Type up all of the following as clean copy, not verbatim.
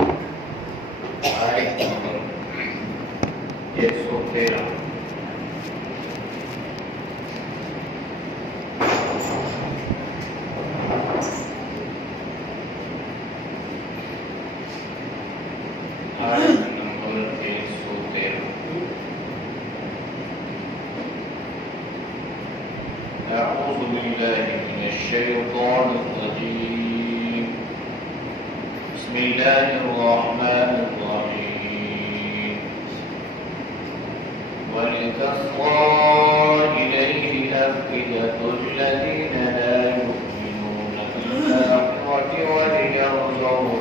آیت نمبر 113 أعوذ بالله من الشيطان الرجيم بسم الله الرحمن الرحيم ولتصغى إليه أفئدة الذين لا يؤمنون بالآخرة وليرضوه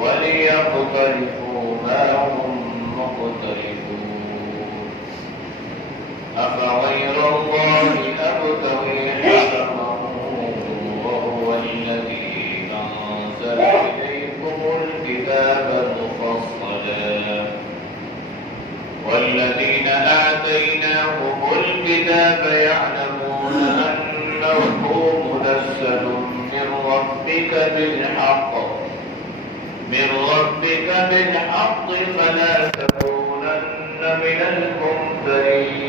وليقترفوا ما هم مقترفون أفغير الله أبتغي حكما وهو الذي أنزل إليكم الكتاب مفصلا والذين آتيناهم الكتاب يعلمون أنه منزل من ربك بالحق فلا تكونن من الممترين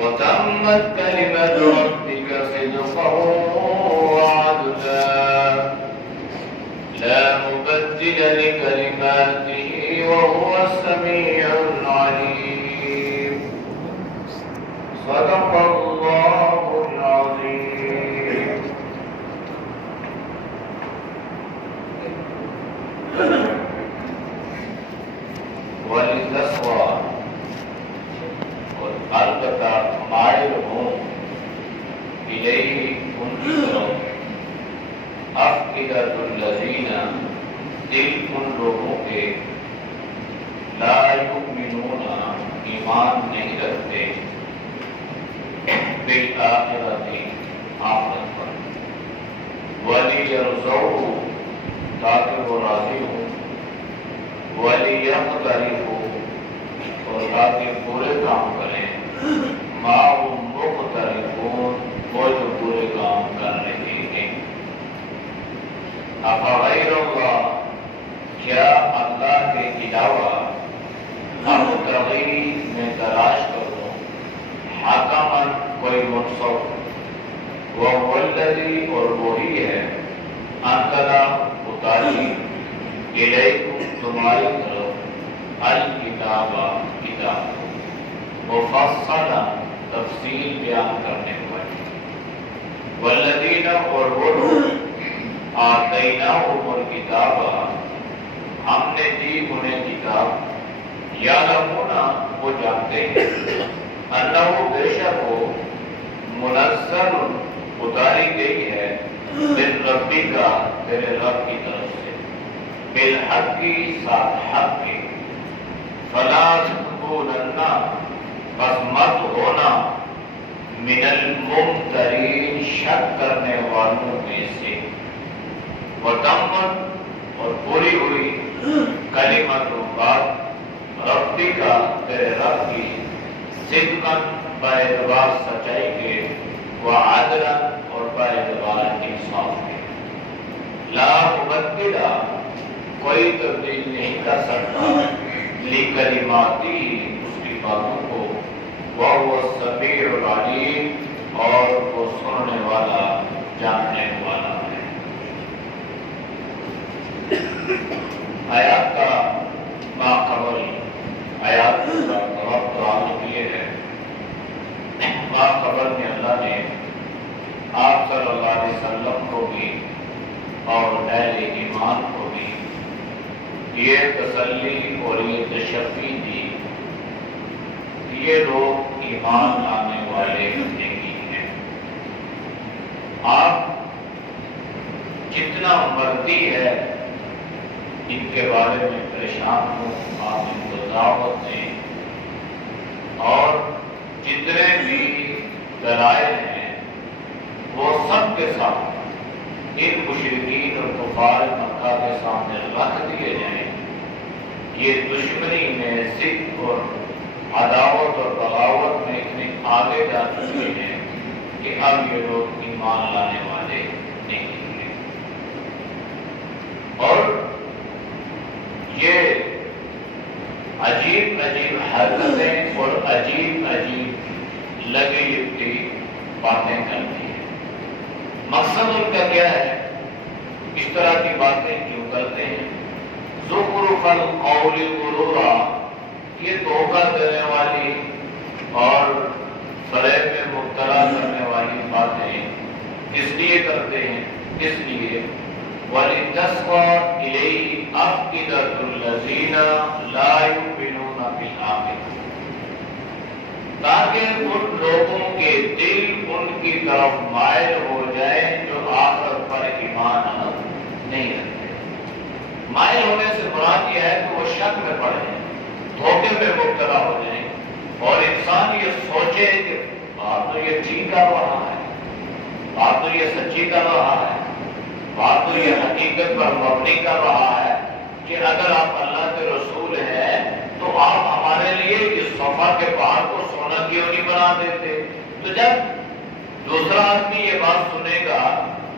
وتمت كلمة ربك صدقا وعدلا لا مبدل لكلماته وهو السميع العليم صدق الله العظيم. ولتصغى اور البتہ مائل ہوں الیہ ان کی طرف افئدۃ الذین دل ان لوگوں کے لا یؤمنون ایمان نہیں رکھتے بالآخرۃ آخرت پر ولیرضوہ تاکہ وہ راضی ہوں وَلِيَقْتَرِفُوا اور تاکہ پورے کام کریں مَا هُمْ مُقْتَرِفُونَ وہ جو پورے کام کر رہے ہیں. أَفَغَيْرَ اللَّهِ کیا اللہ کے علاوہ أَبْتَغِي میں تلاش کروں حَكَمًا کوئی منصف وَهُوَ الَّذِي اور وہی ہے أَنزَلَ اتاری إِلَيْكُمْ تمہاری طرف الکتاب کتاب مفصلا تفصیل بیان کرنے والی والذین اور وہ لوگ آتیناہم الکتاب ہم نے دی انہیں کتاب یعلمون وہ جانتے ہیں انہ بے شک وہ منزل اتاری گئی ہے من ربی کا تیرے رب کی طرف سے بالحق کی ساتھ حق کے فلا تکونن پس مت ہونا من الممترین شک کرنے والوں میں سے وتمت اور پوری ہوئی کلمت بات ربی کا تیرے رب کی صدقاً باعتبار سچائی کے وعدلاً اور باعتبار انصاف کے لا مبدل کوئی تبدیل نہیں کر سکتا لکلماتی اس کی باتوں کو وَهُوَ السَّمِيعُ الْعَلِيمُ اور وہ سننے والا جاننے والا ہے. آیات کا ماقبل آیات کا تعلق یہ ہے ماقبل میں اللہ نے آپ صلی اللہ علیہ وسلم کو بھی اور اہل ایمان کو بھی یہ تسلی اور یہ تشفی دی کہ یہ لوگ ایمان لانے والے نہیں ہیں. آپ جتنا مرضی ہے ان کے بارے میں پریشان ہوں آپ ان کو دعوت دیں اور جتنے بھی دلائل ہیں وہ سب کے ساتھ ان مشرکین اور کفار مکہ کے سامنے رکھ دیے جائیں. یہ دشمنی میں ضد اور عداوت اور بغاوت میں اتنے آگے جا چکے ہیں کہ اب یہ لوگ ایمان لانے والے کرنے کے لیے. اور یہ عجیب عجیب حرکتیں اور عجیب عجیب لگی لپٹی باتیں کرتی ہیں. مقصد ان کا کیا ہے؟ اس طرح کی باتیں کیوں کرتے ہیں؟ زخرف القول غرورا، یہ دھوکہ دینے والی اور فریب میں مبتلا کرنے والی باتیں اس لیے کرتے ہیں، اس لیے وَلِتَسْقَى إِلَيْهِ أَفْئِدَةُ الَّذِينَ لَا يُؤْمِنُونَ بِالْآخِرَةِ، تاکہ ان لوگوں کے دل ان کی طرف مائل ہو جائیں جو آخرت پر ایمان نہیں رکھتے. مائل ہونے سے مراد یہ ہے کہ وہ شک میں پڑ جائیں، دھوکے میں مبتلا ہو جائیں، اور انسان یہ سوچے کہ بات تو یہ ٹھیک کر رہا ہے، بات تو یہ سچی کر رہا ہے، بات تو یہ حقیقت پر مبنی کر رہا ہے کہ اگر آپ اللہ کے رسول ہیں تو آپ ہمارے لیے اس صفا کے پہاڑ کو سونا کیوں نہیں بنا دیتے. تو جب دوسرا آدمی یہ بات سنے گا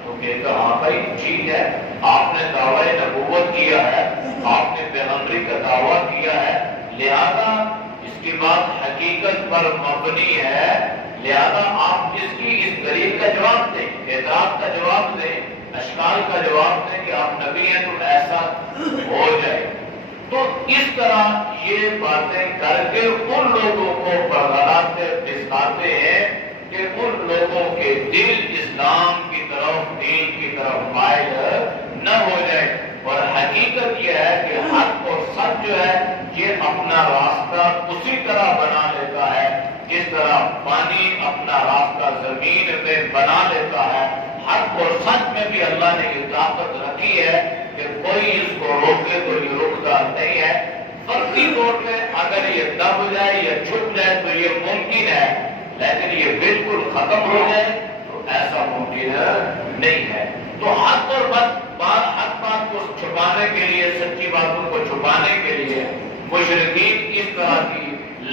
تو کہے گا ہاں بھائی ٹھیک ہے، آپ نے دعویٰ نبوت کیا ہے، آپ نے پیغمبری کا دعویٰ کیا ہے، لہذا اس کی بات حقیقت پر مبنی ہے، لہذا آپ اس کی اس دلیل کا جواب دیں، اعتراض کا جواب دیں، اشکال کا جواب دیں کہ آپ نبی ہیں تو ایسا ہو جائے. تو اس طرح یہ باتیں کر کے ان لوگوں کو برگلاتے پھسلاتے ہیں کہ ان لوگوں کے دل اسلام کی طرف، دین کی طرف مائل نہ ہو جائے. اور حقیقت یہ ہے کہ حق اور سچ جو ہے یہ اپنا راستہ اسی طرح بنا لیتا ہے جس طرح پانی اپنا راستہ زمین میں بنا لیتا ہے. حق اور سچ میں بھی اللہ نے یہ طاقت رکھی ہے کہ کوئی اس کو روکے تو یہ رکتا نہیں ہے. فرضی طور پہ اگر یہ دب جائے یا چھپ جائے تو یہ ممکن ہے، لیکن یہ بالکل ختم ہو جائے تو ایسا ممکن نہیں ہے. تو حق اور حق بات کو چھپانے کے لیے، سچی باتوں کو چھپانے کے لیے مشرکین اس طرح کی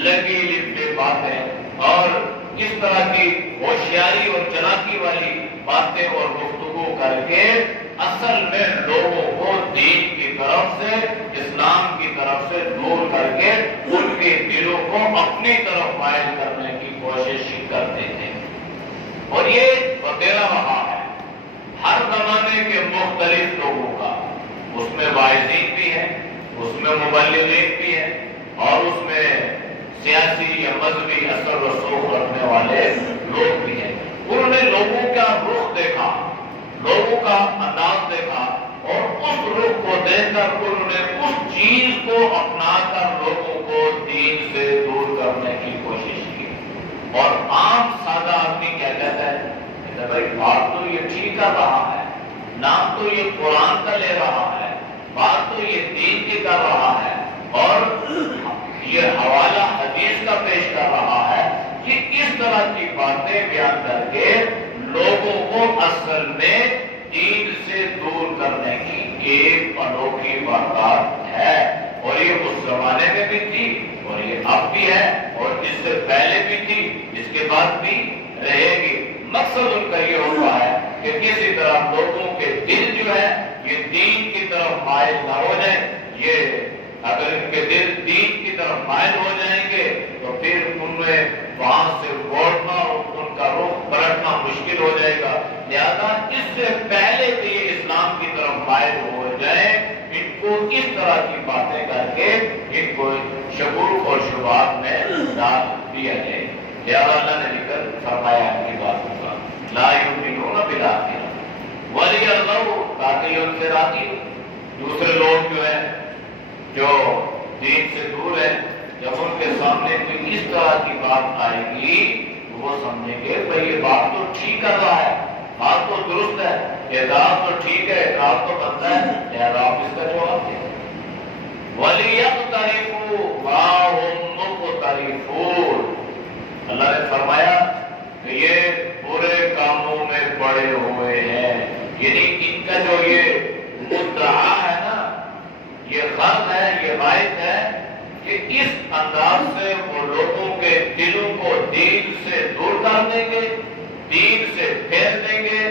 لگی لپٹی باتیں اور اس طرح کی ہوشیاری اور چلاکی والی باتیں اور گفتگو کر کے اصل میں لوگوں کو دین کی طرف سے، اسلام کی طرف سے دور کر کے ان کے دلوں کو اپنی طرف مائل کرنے کی کوشش کرتے تھے. اور یہ وغیرہ رہا ہے ہر زمانے کے مختلف لوگوں کا. اس میں واعظین بھی ہیں، اس میں مبلغین بھی ہیں، اور اس میں سیاسی یا مذہبی اثر رسوخ رکھنے والے لوگ بھی ہیں. انہوں نے لوگوں کا رخ دیکھا، لوگوں کا انداز دیکھا، اور اس رخ کو دیکھ کر انہوں نے اس چیز کو اپنا کر لوگوں کو دین سے دور کرنے کی کوشش کی. اور عام سادہ آدمی کیا کہتا ہے کہ بھائی بات تو یہ ٹھیک کر رہا ہے، نام تو یہ قرآن کا لے رہا ہے، بات تو یہ دین کی کر رہا ہے، اور یہ حوالہ حدیث کا پیش کر رہا ہے. کہ اس طرح کی باتیں بیان کر کے لوگوں کو اصل میں دین سے دور کرنے کی ایک انوکھی واردات ہے. اور یہ اس زمانے میں بھی تھی، اور یہ اب بھی ہے، اور اس سے پہلے بھی تھی، اس کے بعد بھی رہے گی. مقصد ان کا یہ ہوتا ہے کہ کسی طرح لوگوں کے دل جو ہے یہ دین کی طرف مائل نہ ہو جائے. یہ اگر ان کے دل دین کی طرف مائل ہو جائیں گے تو پھر ان میں وہاں سے لوٹنا اور ان کا رخ پلٹنا مشکل ہو جائے گا. لہذا اس سے پہلے کہ یہ اسلام کی طرف مائل ہو جائیں، ان کو اس طرح کی باتیں کر کے ان کو شکوک اور شبہات میں ڈال دیا جائے. لہذا اللہ نے ذکر فرمایا ان کی باتوں کا، لا یؤمنون بالآخرہ وَلِيَرْضَوْا، تاکہ یہ ان سے راضی ہو. دوسرے لوگ جو ہیں جو دین سے دور ہیں، جب ان کے سامنے کوئی اس طرح کی بات آئے گی تو وہ سمجھیں گے بھائی یہ بات تو ٹھیک کر رہا ہے، بات تو درست ہے، اعتراض تو ٹھیک ہے، اعتراض تو بنتا ہے، لہذا آپ اس کا جواب دیں. وَلِيَقْتَرِفُوا مَا هُمْ مُقْتَرِفُونَ، اللہ نے فرمایا کہ یہ برے کاموں میں پڑے ہوئے ہیں. یعنی ان کا جو یہ مدعا ہے نا، یہ غرض ہے، یہ باعث ہے کہ اس انداز سے وہ لوگوں کے دلوں کو دین سے دور کر دیں گے، دین سے پھیر دیں گے.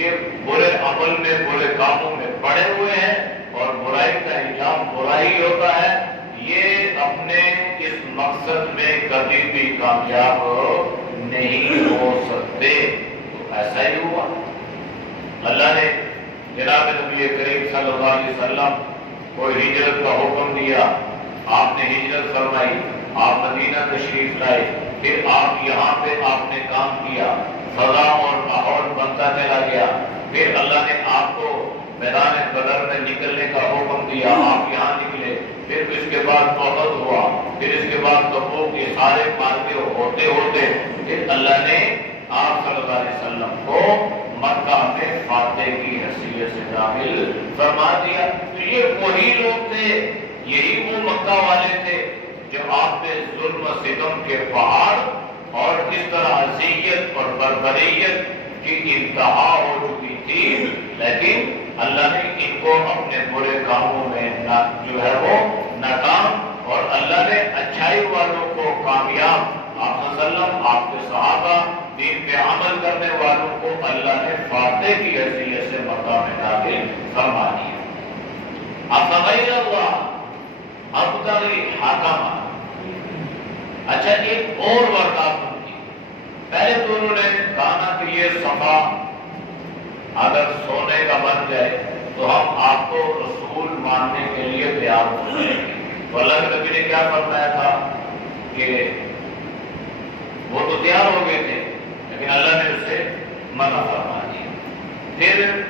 یہ برے عمل میں برے کاموں میں پڑے ہوئے ہیں اور برائی کا انجام برائی ہوتا ہے، یہ اپنے اس مقصد میں کبھی بھی کامیاب نہیں ہو سکتے۔ تو ایسا ہی ہوا، اللہ نے جناب نبی کریم صلی اللہ علیہ وسلم کو ہجرت کا حکم دیا، آپ نے ہجرت فرمائی، آپ مدینہ تشریف لائے، پھر آپ یہاں پہ آپ نے کام کیا، فضا اور ماحول بنتا چلا گیا، پھر اللہ نے آپ کو میدان بدر میں نکلنے کا حکم دیا، آپ یہاں نکلے، پھر اس کے بعد احد ہوا، پھر اس کے بعد تبوک، یہ سارے مارکے ہوتے ہوتے پھر اللہ نے آپ صلی اللہ علیہ وسلم کو مکہ میں فاتح کی حیثیت سے داخل فرما دیا۔ تو یہ وہی لوگ تھے، یہی وہ مکہ والے تھے جو آپ پہ ظلم و ستم کے پہاڑ اور اس طرح اذیت اور بربریت کی انتہا ہو چکی تھی، لیکن اللہ نے ان کو اپنے برے کاموں میں جو ہے وہ ناکام، اور اللہ نے اچھائی والوں کو کامیاب، آپ صلی اللہ علیہ وسلم، آپ کے صحابہ، دین پہ عمل کرنے والوں کو اللہ نے فاتح کی حیثیت سے مکہ میں داخل فرما دیا۔ افغیر اللہ ابتغی حکما، اچھا ایک اور واردات ان کی، پہلے تو انہوں نے کہا نا کہ یہ صفا اگر سونے کا بن جائے تو ہم آپ کو رسول ماننے کے لیے تیار ہو جائیں گے، تو اللہ کے نبی نے کیا فرمایا تھا کہ وہ تو تیار ہو گئے تھے، لیکن اللہ نے اسے منع فرما دیا۔ پھر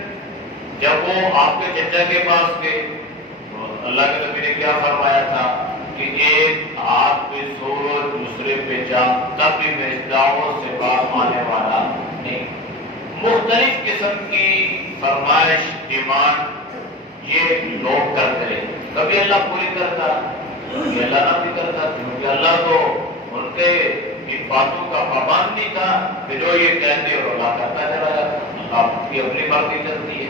جب وہ آپ کے چچا کے پاس گئے تو اللہ کے نبی نے کیا فرمایا تھا کہ ایک ہاتھ پہ سورج دوسرے پہ چاند، تب بھی میں اس دعوت سے باز آنے والا نہیں۔ مختلف قسم کی فرمائش ڈیمانڈ یہ لوگ کرتے ہیں، کبھی اللہ پوری کرتا، کبھی اللہ نہ بھی کرتا، کیونکہ اللہ تو ان کے ان باتوں کا پابند نہیں تھا کہ جو یہ کہتے اور اللہ کرتا چلا جاتا، اللہ کی اپنی مرضی چلتی ہے۔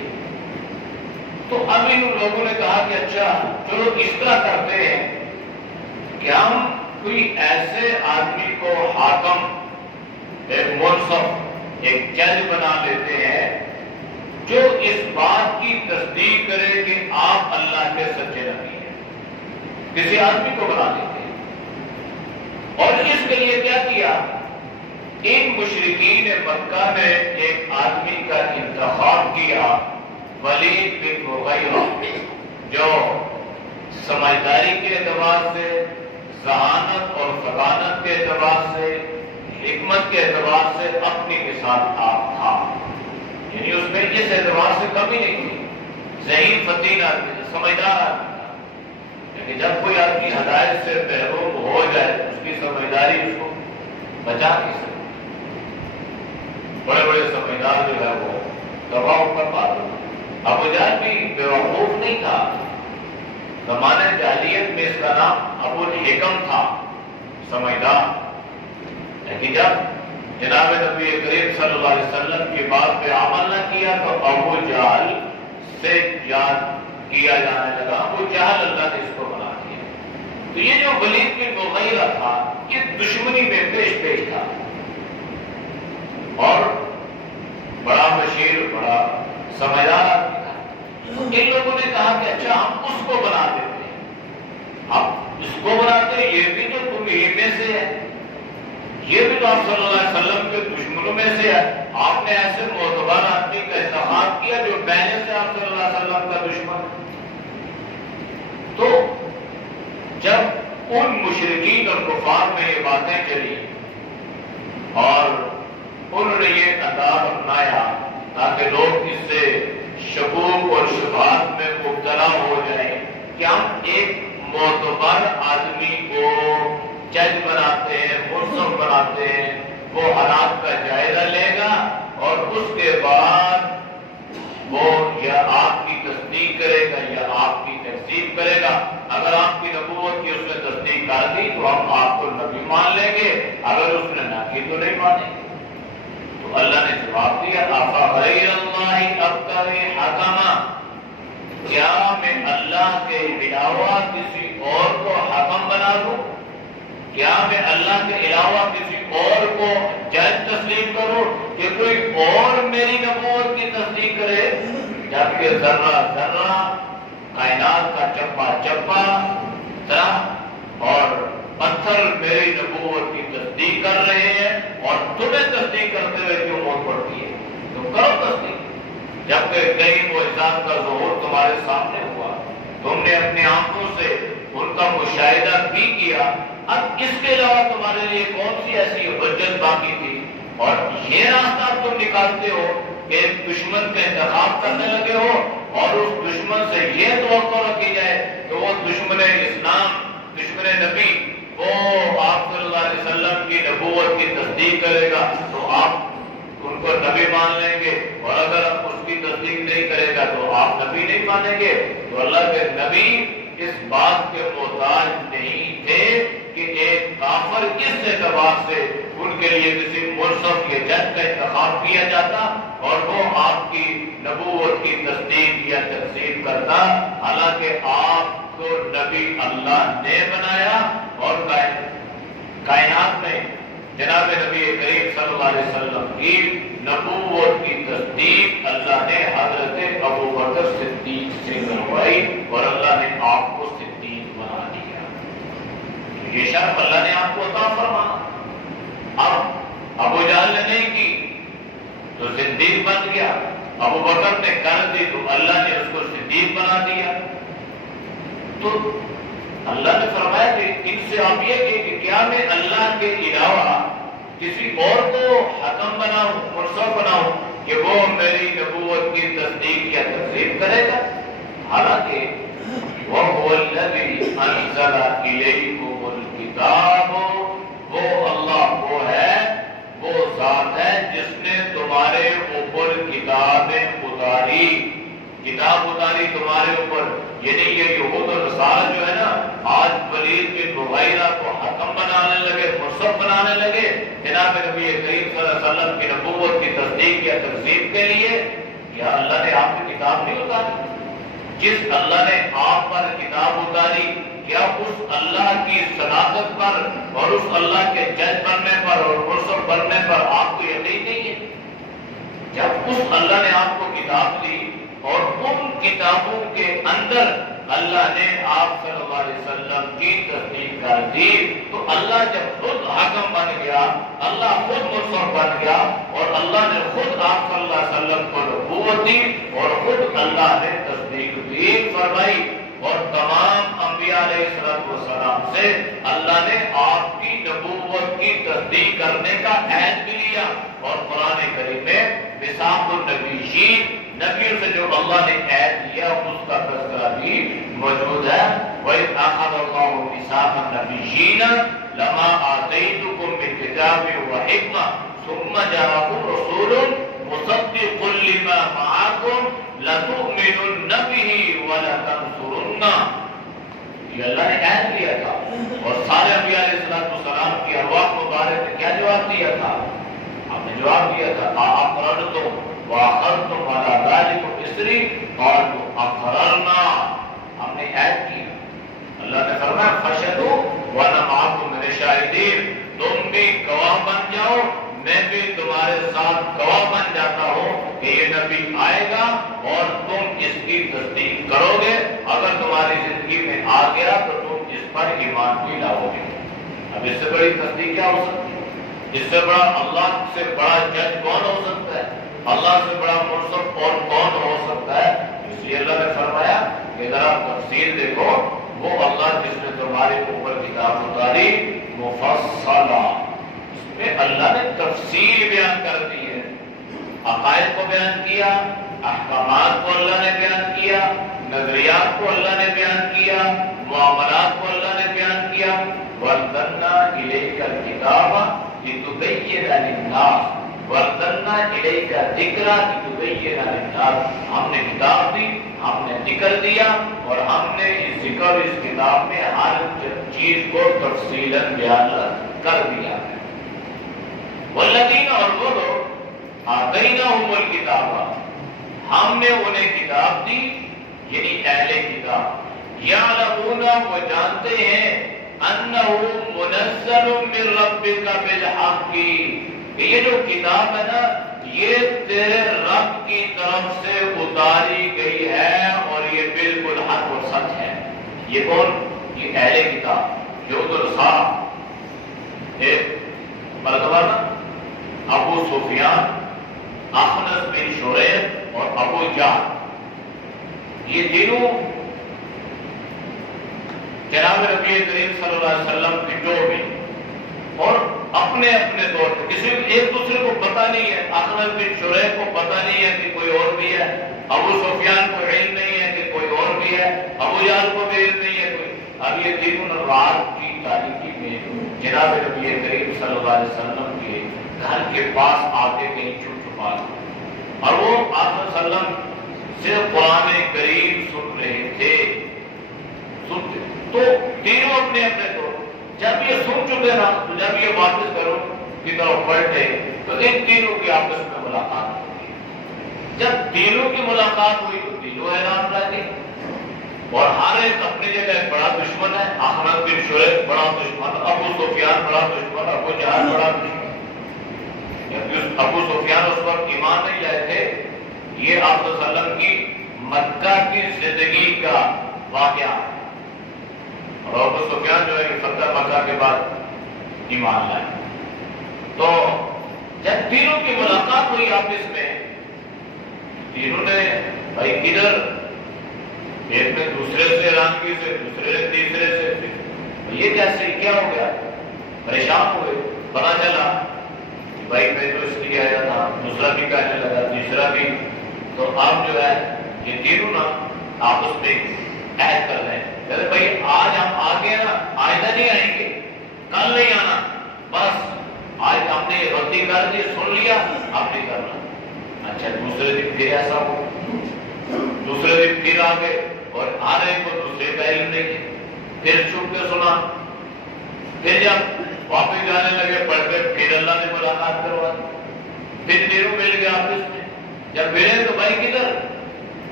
تو اب ان لوگوں نے کہا کہ اچھا چلو اس طرح کرتے ہیں کہ ہم کوئی ایسے آدمی کو حاکم، ایک منصف، ایک جج بنا لیتے ہیں جو اس بات کی تصدیق کرے کہ آپ اللہ کے سچے نبی ہیں، کسی آدمی کو بنا دیتے ہیں۔ اور اس کے لیے کیا کیا، ان مشرکین مکہ نے ایک آدمی کا انتخاب کیا، ولید بن مغیرہ، جو سمجھداری کے اعتبار سے، ذہانت اور فطانت کے اعتبار سے، حکمت کے اعتبار سے اپنی مثال آپ تھا، یعنی اس میں اس اعتبار سے کمی نہیں تھی، ذہین فطین آدمی، سمجھدار آدمی تھا، لیکن جب کوئی آدمی ہدایت سے محروم ہو جائے اس کی سمجھداری اس کو بچا نہیں سکتی۔ بڑے بڑے سمجھدار جو ہے وہ دباؤ پر بات ہوتی۔ ابو جہل بھی بیوقوف نہیں تھا، زمانہ جاہلیت میں اس کا نام ابو الحکم تھا، سمجھدار، لیکن جب جناب نبی کریم صلی اللہ علیہ وسلم کی بات پہ عمل نہ کیا تو ابو جہل سے یاد کیا جانے لگا، ابو جہل اللہ نے اس کو بنا دیا۔ تو یہ جو ولید بن مغیرہ تھا یہ دشمنی میں پیش پیش تھا، اور بڑا بشیر، بڑا سمجھدار آدمی تھا۔ ان لوگوں نے کہا کہ اچھا ہم اس کو بنا دیتے ہیں، اب اس کو بناتے ہیں، یہ بھی تو تم ہی میں سے ہے، یہ بھی تو آپ صلی اللہ علیہ وسلم کے دشمنوں میں سے ہے، آپ نے ایسے معتبر آدمی کا انتخاب کیا جو پہلے سے آپ صلی اللہ علیہ وسلم کا دشمن۔ تو جب ان مشرکین اور کفار میں یہ باتیں چلی اور انہوں نے یہ انداز اپنایا تاکہ لوگ اس سے شکوک اور شبہات میں مبتلا ہو جائیں کہ ہم ایک معتبر آدمی کو جج بناتے ہیں، منصف بناتے ہیں، وہ حالات کا جائزہ لے گا اور اس کے بعد وہ یا آپ کی تصدیق کرے گا یا آپ کی تکذیب کرے گا۔ اگر آپ کی نبوت کی اس نے تصدیق کر دی تو ہم آپ کو نبی مان لیں گے، اگر اس نے نہ کی تو نہیں مانیں گے۔ تو اللہ نے جواب دیا، افغیر اللہ ابتغی حکما، کیا میں اللہ کے علاوہ کسی اور کو حکم بنا دوں؟ کیا میں اللہ کے علاوہ کسی اور کو جج تسلیم کروں کہ کوئی اور میری نبوت کی تصدیق جب یہ ذرہ ذرہ کائنات کا چپا چپا اور پتھر میری نبوت کی تصدیق کر رہے ہیں اور تمہیں تصدیق کرتے ہوئے کیوں موت پڑتی ہے؟ تم کرو تصدیق، جبکہ کہیں وہ انسان کا ظہور تمہارے سامنے ہوا، تم نے اپنی آنکھوں سے ان کا مشاہدہ بھی کیا، اب اس کے علاوہ تمہارے لیے کون سی ایسی حجت باقی تھی؟ اور یہ راستہ تم نکالتے ہو کہ ایک دشمن کا انتخاب کرنے لگے ہو اور اس دشمن سے یہ توقع رکھی جائے کہ وہ دشمن اسلام، دشمن نبی، وہ آپ صلی اللہ علیہ وسلم کی نبوت کی تصدیق کرے گا تو آپ ان کو نبی مان لیں گے، اور اگر آپ اس کی تصدیق نہیں کرے گا تو آپ نبی نہیں مانیں گے۔ تو اللہ کے نبی اس بات کے محتاج نہیں تھے کہ ایک کافر اس اعتبار سے ان کے لیے کسی منصف یا جج کا انتخاب کیا جاتا اور وہ آپ کی نبوت کی تصدیق یا تکذیب کرتا، حالانکہ آپ کو نبی اللہ نے بنایا اور کائنات میں جناب نبی کریم صلی اللہ علیہ وسلم کی نبوت کی تصدیق اللہ نے حضرت ابوبکر صدیق سے کروائی اور اللہ نے آپ کو صدیق بنا دیا۔ یہ شرف اللہ نے آپ کو عطا فرمایا۔ اب ابو جہل نے نہیں کی تو صدیق بن گیا، ابوبکر نے کر دی تو اللہ نے اس کو صدیق بنا دیا۔ تو اللہ نے فرمایا کہ ان سے آپ یہ کہ کیا میں اللہ کے علاوہ کسی اور کو حکم بناؤں، منصف بناؤں کہ وہ میری نبوت کی تصدیق یا تکذیب کرے گا؟ حالانکہ وَهُوَ الَّذِي أَنزَلَ إِلَيْكُمُ الْكِتَابَ، وہ اللہ وہ ہے، وہ ذات ہے جس نے تمہارے اوپر کتابیں اتاری، کتاب اتاری تمہارے اوپر۔ یعنی یہ یہود و نصارہ جو ہے نا، آج ولید بن مغیرہ کو حکم بنانے لگے، منصف بنانے لگے جناب نبی کریم صلی اللہ علیہ وسلم کی نبوت کی تصدیق یا تکذیب کے لیے۔ یا اللہ نے آپ کی کتاب نہیں اتاری؟ جس اللہ نے آپ پر کتاب اتاری، کیا اس اللہ کی صداقت پر اور اس اللہ کے جج بننے پر اور منصف بننے پر آپ کو یقین نہیں ہے؟ جب اس اللہ نے آپ کو کتاب دی اور ان کتابوں کے اندر اللہ نے آپ صلی اللہ علیہ وسلم کی تصدیق کر دی، تو اللہ جب خود حکم بن گیا، اللہ خود منصف بن گیا اور اللہ نے خود آپ صلی اللہ علیہ وسلم کو نبوت دی اور خود اللہ نے تصدیق بھی فرمائی، اور تمام انبیاء علیہ السلام سے اللہ نے آپ کی نبوت کی تصدیق کرنے کا عہد بھی لیا، اور قرآن کریم میں میثاق النبیین، نبیوں سے جو اللہ نے عہد لیا اس کا تذکرہ بھی موجود ہے۔ وَإِذْ أَخَذَ اللَّهُ مِيثَاقَ النَّبِيِّينَ لَمَا آتَيْتُكُم مِّن كِتَابٍ وَحِكْمَةٍ ثُمَّ جَاءَكُمْ رَسُولٌ مُصَدِّقٌ لِّمَا مَعَكُمْ لَتُؤْمِنُنَّ بِهِ وَلَتَنصُرُنَّهُ۔ یہ اللہ نے عہد لیا تھا اور سارے انبیاء علیہ السلام کی ارواح مبارک نے کیا جواب دیا تھا؟ آپ نے جواب دیا تھا أَأَقْرَرْتُمْ وَأَخَذْتُمْ عَلَىٰ ذَٰلِكُمْ إِصْرِي قَالُوا أَقْرَرْنَا، ہم نے عہد کیا۔ اللہ نے فرمایا فَاشْهَدُوا وَأَنَا مَعَكُم مِّنَ الشَّاهِدِينَ، تم بھی گواہ بن جاؤ، میں بھی تمہارے ساتھ گواہ بن جاتا ہوں کہ یہ نبی آئے گا اور تم اس کی تصدیق کرو گے، اگر تمہاری زندگی میں آ گیا تو تم اس پر ایمان بھی لاؤ گے۔ اب اس سے بڑی تصدیق کیا ہو سکتی ہے؟ اس سے بڑا اللہ سے بڑا جج کون ہو سکتا ہے؟ اللہ سے بڑا منصف اور کون ہو سکتا ہے؟ اس لیے اللہ نے فرمایا کہ ذرا تفصیل دیکھو، وہ اللہ جس نے تمہارے اوپر کتاب اتاری مفصلہ، اس میں اللہ نے تفصیل بیان کر دی ہے، عقائد کو بیان کیا، احکامات کو اللہ نے بیان کیا، نظریات کو اللہ نے بیان کیا، معاملات کو اللہ نے بیان کیا۔ وَأَنزَلْنَا إِلَيْكَ الْكِتَابَ لِتُبَيِّنَ لِلنَّاسِ وَأَنزَلْنَا إِلَيْكَ الذِّكْرَ لِتُبَيِّنَ لِلنَّاسِ، ہم نے کتاب دی، ہم نے ذکر دیا اور ہم نے اس ذکر اس کتاب میں ہر چیز کو تفصیلاً بیان کر دیا ہے۔ وَالَّذِينَ، اور وہ لوگ آتَيْنَاهُمُ الْكِتَابَ، ہم نے انہیں کتاب دی، یعنی اہل کتاب، یعلمون، وہ جانتے ہیں، انہ منزل من ربک بالحق، کہ یہ جو کتاب ہے نا یہ تیرے رب کی طرف سے اتاری یہ کون؟ یہ اہل کتاب یہود و نصارہ. ایک مرتبہ نا ابو سفیان، اخنس بن شریح اور ابو جہل، یہ تینوں جناب نبی کریم صلی اللہ علیہ وسلم کی جو بھی اور اپنے اپنے طور پہ کسی ایک دوسرے کو پتہ نہیں ہے. اخنس بن شریح کو پتہ نہیں ہے کہ کوئی اور بھی ہے، ابو سفیان کو علم نہیں ہے کہ کوئی اور بھی ہے، ابو جہل کو بھی علم نہیں ہے کوئی. اب یہ تینوں رات کی تاریکی میں جناب نبی کریم صلی اللہ علیہ وسلم کے گھر کے پاس آتے کہیں چھپ چھپا اور وہ آپ صلی اللہ علیہ وسلم صرف قرآن کریم سن رہے تھے. سنتے تو تینوں اپنے اپنے طور جب یہ سن چکے نا تو جب یہ واپس کرو کی طرف پلٹے تو ان تینوں کی آپس میں ملاقات ہوئی. جب تینوں کی ملاقات ہوئی تو تینوں حیران رہ گئے اور ہر ایک اپنی جگہ ایک بڑا دشمن ہے. اخنس بن شریح بڑا دشمن، ابو سفیان بڑا دشمن، ابو جہل بڑا دشمن. ابو سفیان اس وقت ایمان نہیں لائے تھے. یہ آپ صلی اللہ علیہ وسلم کی مکہ کی زندگی کا واقعہ ہے اور ابو سفیان جو ہے فتح مکہ کے بعد ایمان لائے. تو جب تینوں کی ملاقات ہوئی آپس میں، تینوں نے بھائی کدھر، ایک نے دوسرے سے حیرانگی سے، دوسرے نے تیسرے سے، یہ کیسے کیا ہو گیا، پریشان ہوئے. پتا چلا بھائی میں تو اس لیے آیا تھا، دوسرا بھی کہنے لگا، تیسرا بھی. تو اب جو ہے یہ تینوں نا آپس میں عہد کر رہے ہیں کہ بھائی آج ہم آگے نا آئندہ نہیں آئیں گے، کل نہیں آنا، بس آج ہم نے غلطی کر دی، سن لیا، اب نہیں کرنا. اچھا دوسرے دن پھر ایسا ہو، دوسرے دن پھر آگے اور ہر ایک کو دوسرے کا علم نہیں ہے. پھر چھپ کے سنا، پھر جب واپس جانے لگے پڑھ کے پھر اللہ نے ملاقات کروا دی. پھر تینوں مل گئے آپس میں. جب ملے تو بھائی کدھر،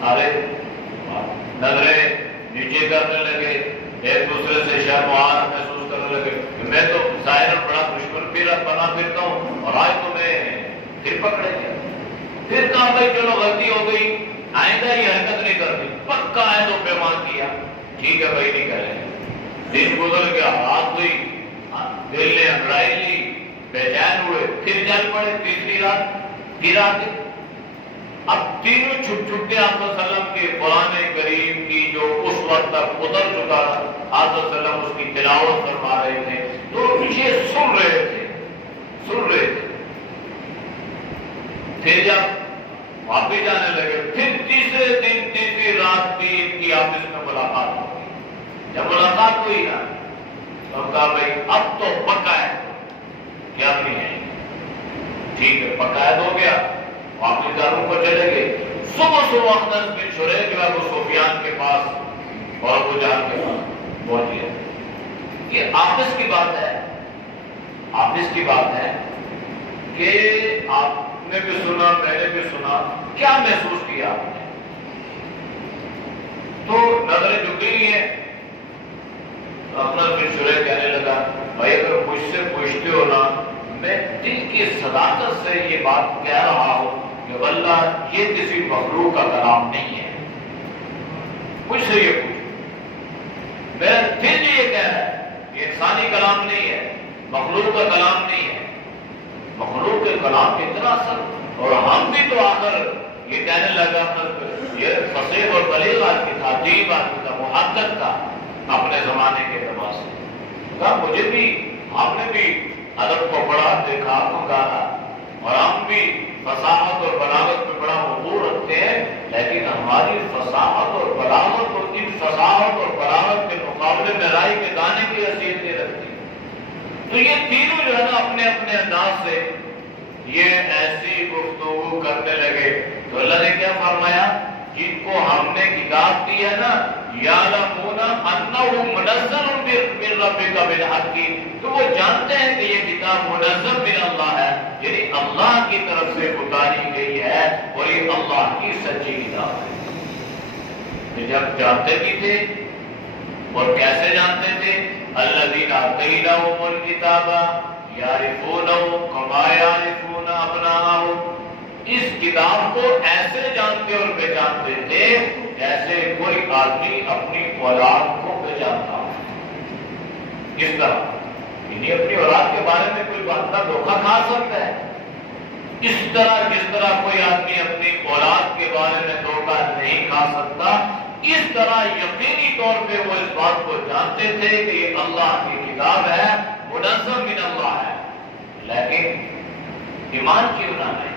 سارے نظریں نیچے کرنے لگے، ایک دوسرے سے شرمار محسوس کرنے لگے کہ میں تو ظاہر بڑا دشمن بنا پھرتا ہوں اور آج تو میں پھر پکڑے گیا. پھر کہا بھائی چلو غلطی ہو گئی، آئندہ یہ حرکت نہیں کرتی، پکا ہے تو پیمان کیا، ٹھیک ہے بھائی نہیں کریں. دن گزر گیا، رات ہوئی، دل نے انگڑائی لی، بے چین ہوئے، پھر چل پڑے. تیسری رات پھر آتے. اب تینوں چھپ چھپ کے آپ صلی اللہ علیہ وسلم کے قرآن کریم کی جو اس وقت تک اتر چکا آپ صلی اللہ علیہ وسلم اس کی تلاوت فرما رہے تھے تو یہ سن رہے تھے. پھر جب واپس جانے لگے پھر تیسرے دن تیسری رات بھی ان کی آپس میں ملاقات ہو گئی. جب ملاقات ہوئی نا تو کہا بھائی اب تو پکا ہے، کیا نہیں ہے، ٹھیک ہے پکا ہو گیا. واپس گھروں کو چلے گئے. صبح اخنس بن شریح جو ہے ابو سفیان کے پاس اور ابو جہل کے پاس پہنچ گیا. یہ آپس کی بات ہے، آپس کی بات ہے کہ آپ نے بھی سنا، میں نے بھی سنا. کیا محسوس کیا آپ نے؟ تو نظریں جھکی ہیں. اخنس بن شریح کہنے لگا بھائی اگر مجھ سے پوچھتے ہو نا، میں دل کی صداقت سے یہ بات کہہ رہا ہوں کہ واللہ یہ کسی مخلوق کا کلام نہیں ہے. مجھ سے یہ پوچھو، میرا دل یہ کہہ رہا ہے یہ انسانی کلام نہیں ہے، مخلوق کا کلام نہیں ہے. مخلوق کے کلام کے اتنا اثر، اور ہم بھی تو آخر یہ کہنے لگا یہ فصیح اور بلیغ آدمی تھا، ادیب آدمی تھا، محقق تھا اپنے زمانے کے اعتبار سے. کہا مجھے بھی، آپ نے بھی ادب کو پڑھا دیکھا پکارا اور ہم بھی فصاحت اور بلاغت میں بڑا وقوع رکھتے ہیں، لیکن ہماری فصاحت اور بلاغت اور ان فصاحت اور بلاغت کے مقابلے میں رائی کے دانے کی حیثیت نہیں رکھتی. تو یہ تینوں جو ہے نا اپنے اپنے انداز سے یہ ایسی گفتگو کرنے لگے. تو اللہ نے کیا فرمایا؟ جن کو ہم نے کتاب دی ہے نا یعلمون انہ منزل من ربک بالحق، تو وہ جانتے ہیں کہ یہ کتاب منزل من اللہ ہے، یعنی اللہ کی طرف سے اتاری گئی ہے اور یہ اللہ کی سچی کتاب ہے. جب جانتے بھی تھے اور کیسے جانتے تھے؟ الذین آتیناہم الکتاب یعرفونہ کما یعرفون ابناءہم، اس کتاب کو ایسے جانتے اور پہچانتے تھے جیسے کوئی آدمی اپنی اولاد کو پہچانتا ہے. کس طرح؟ یعنی اپنی اولاد کے بارے میں کوئی بندہ دھوکہ کھا سکتا ہے. اس طرح جس طرح کوئی آدمی اپنی اولاد کے بارے میں دھوکہ نہیں کھا سکتا، اس طرح یقینی طور پہ وہ اس بات کو جانتے تھے کہ یہ اللہ کی کتاب ہے، منزل من اللہ ہے. لیکن ایمان کیوں نہ لائے؟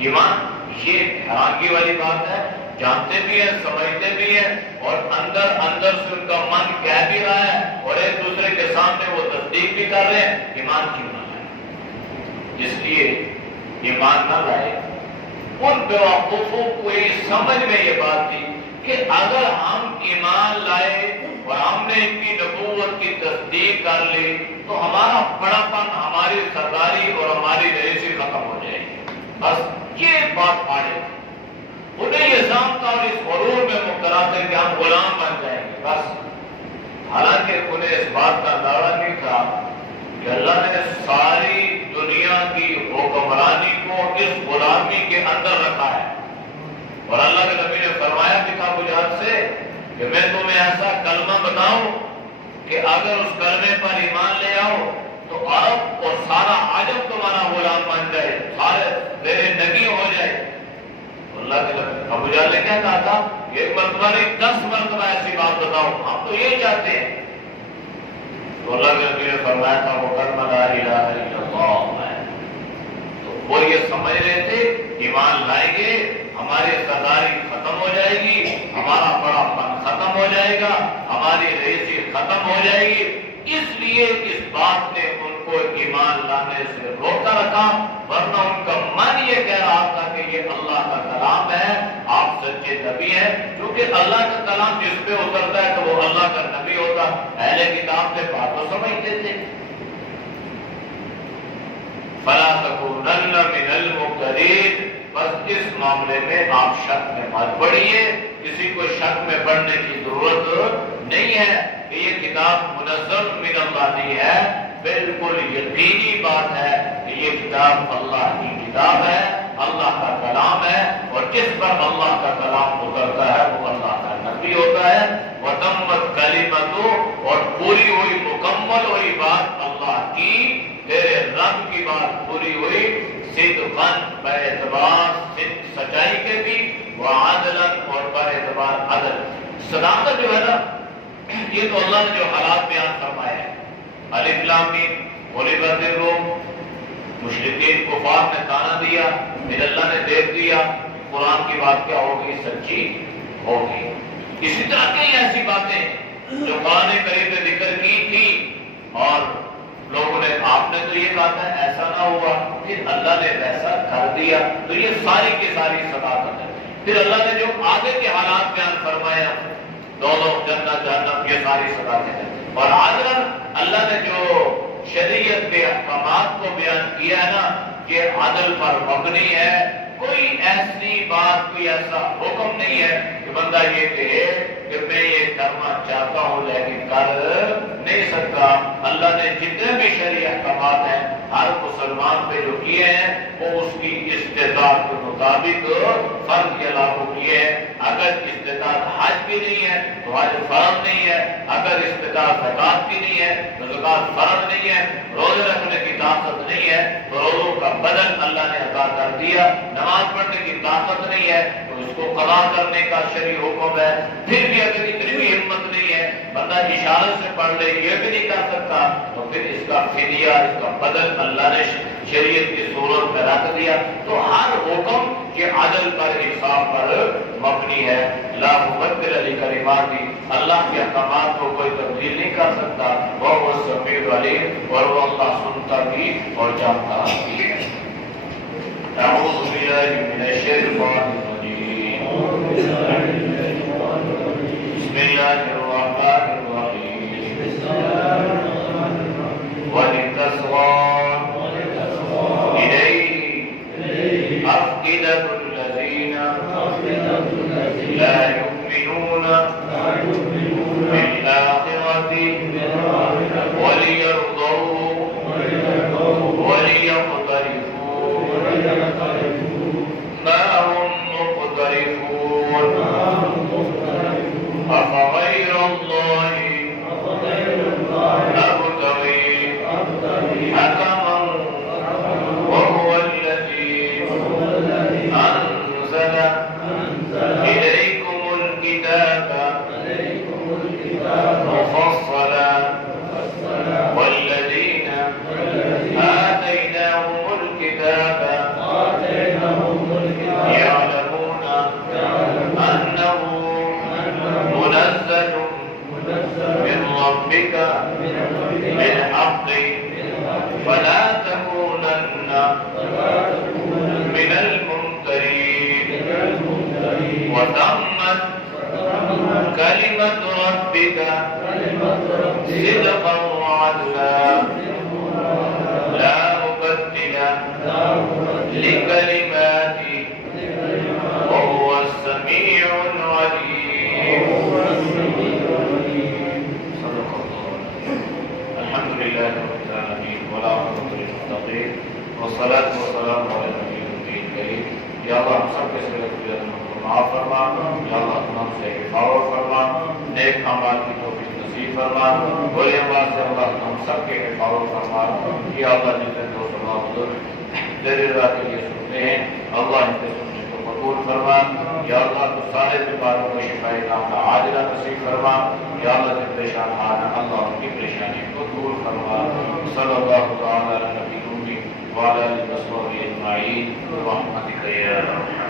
ایمان یہ حیرانگی والی بات ہے. جانتے بھی ہیں، سمجھتے بھی ہیں، اور اندر سے ان کا من کہہ بھی رہا ہے اور ایک دوسرے کے سامنے وہ تصدیق بھی کر رہے ہیں. ایمان کیوں نہ لائے؟ اس لیے ایمان نہ لائے. ان بیوقوفوں کو یہ سمجھ میں یہ بات تھی کہ اگر ہم ایمان لائے اور ہم نے ان کی نبوت کی تصدیق کر لی تو ہمارا بڑاپن، ہماری سرداری اور ہماری رئیسی ختم ہو جائے گی. بس یہ بات پاڑے. انہیں یہ ظن تھا اور اس غرور میں مبتلا تھے کہ ہم غلام بن جائیں گے بس. حالانکہ انہیں اس بات کا اندازہ نہیں تھا کہ اللہ نے ساری دنیا کی حکمرانی کو اس غلامی کے اندر رکھا ہے. اور اللہ کے نبی نے فرمایا بھی تھا بجھات سے کہ میں تمہیں ایسا کلمہ بتاؤں کہ اگر اس کلمے پر ایمان لے آؤ تو عرب اور سارا عجم تمہارا غلام بن جائے، سارے تیرے نبی ہو جائے. اللہ کے نبی ابو جہل نے کیا کہا تھا؟ ایک مرتبہ نہیں 10 مرتبہ ایسی بات بتاؤ، ہم تو یہ چاہتے ہیں. تو اللہ کے نبی نے فرمایا تھا وہ کلمہ لا الہ الا اللہ ہے. تو وہ یہ سمجھ رہے تھے ایمان لائیں گے ہماری سرداری ختم ہو جائے گی، ہمارا بڑا پن ختم ہو جائے گا، ہماری رئیسی ختم ہو جائے گی. اس لیے اس بات نے ان کو ایمان لانے سے روکا رکھا. ورنہ ان کا من یہ کہہ رہا تھا کہ یہ اللہ کا کلام ہے، آپ سچے نبی ہیں. کیونکہ اللہ کا کلام جس پہ اترتا ہے تو وہ اللہ کا نبی ہوتا. اہل کتاب سے بات تو سمجھتے تھے. فَلَا تَكُونَنَّ مِنَ الْمُمْتَرِينَ. بس اس معاملے میں آپ شک میں مت پڑیے. کسی کو شک میں پڑنے کی ضرورت نہیں ہے کہ یہ کتاب منزل من اللہ نہیں ہے. بالکل یقینی بات ہے کہ یہ کتاب اللہ کی کتاب ہے، اللہ کا کلام ہے. اور جس پر اللہ کا کلام اترتا ہے وہ اللہ کا نبی ہوتا ہے. وَتَمَّتْ كَلِمَتُ. اور پوری ہوئی، مکمل ہوئی بات اللہ کی، تیرے رب کی بات پوری ہوئی. صدقاً بر اعتبار سچائی کے بھی، وعدلاً اور بر اعتبار عدل. صداقت جو ہے نا، یہ تو اللہ نے جو حالات بیان فرمائے ہیں. الف لام میم غلبت الروم، مشرکین کفار نے تانا دیا، پھر اللہ نے دیکھ دیا قرآن کی بات کیا ہوگی، سچی ہوگی. اسی طرح کئی ایسی باتیں جو قرآن کریم نے ذکر کی تھی اور لوگوں نے آپ نے تو یہ کہا تھا ایسا نہ ہوا، پھر اللہ نے ویسا کر دیا. تو یہ ساری کی ساری صداقت ہے. پھر اللہ نے جو آگے کے حالات بیان فرمایا، دونوں جنت جہنم، یہ ساری صداقت ہے. اور عدل، اللہ نے جو شریعت کے احکامات کو بیان کیا ہے نا، یہ عدل پر مبنی ہے. کوئی ایسی بات، کوئی ایسا حکم نہیں ہے کہ بندہ یہ کہے کہ میں یہ کرنا چاہتا ہوں لیکن کر نہیں سکتا. اللہ نے جتنے بھی شرعی احکامات ہیں ہر مسلمان پہ جو کیے ہیں وہ اس کی استطاعت کے مطابق فرض کے لاگو کیے ہیں. اگر استطاعت حج بھی نہیں ہے تو حج فرض نہیں ہے. اگر استطاعت زکات بھی نہیں ہے تو زکات فرض نہیں ہے. روزے رکھنے کی طاقت نہیں ہے تو روزوں کا بدل اللہ نے عطا کر دیا. نماز پڑھنے کی طاقت نہیں ہے تو اس کو قضا کرنے کا شرعی حکم ہے. پھر بھی اگر اتنی بھی ہمت نہیں ہے بندہ اشارے سے پڑھ لے یہ بھی نہیں کر سکتا تو پھر اس کا فدیہ، اس کا بدل اللہ نے شریعت کی صورت میں رکھ دیا. تو ہر حکم یہ عدل پر، انصاف پر مبنی ہے. لا مبدل لکلماتہ، اللہ کے احکامات کو کوئی تبدیل نہیں کر سکتا. وہو السمیع العلیم، اور وہ اللہ سنتا بھی اور جانتا بھی ہے. اعوذ باللہ من الشیطان الرجیم. بسم اللہ الرحمن الرحیم. وَلِتَصْغَىٰ إِلَيْهِ أَفْئِدَةُ الَّذِينَ لَا يُؤْمِنُونَ بِالْآخِرَةِ وَلِيَرْضَوْهُ وَلِيَقْتَرِفُوا مَا هُمْ مُقْتَرِفُونَ. لكلماته وهو السميع العليم. صدق الله. الحمد لله رب العالمين والعاقبة للمتقين والصلاة والسلام على النبي الكريم. یا اللہ ہم سب کے سر کو معاف فرما، یا اللہ تمام سے حفاظت فرما، نیک اعمال کی توفیق نصیب فرما، برے اعمال سے اللہ ہم سب کے حفاظت فرما. یا اللہ جتنے دوست اللہ بزرگ تیرے راہ کے لیے سنتے ہیں، اللہ ان کے سننے کو قبول فرما. یا اللہ تو سارے بیماروں کو شفائے کاملہ عاجلہ نصیب فرما. یا اللہ جن پریشان حال ہیں اللہ ان کی پریشانی کو دور فرما. صلی اللہ تعالی علی نبی الامی وعلی آلہ وصحبہ اجمعین برحمتک یا ارحم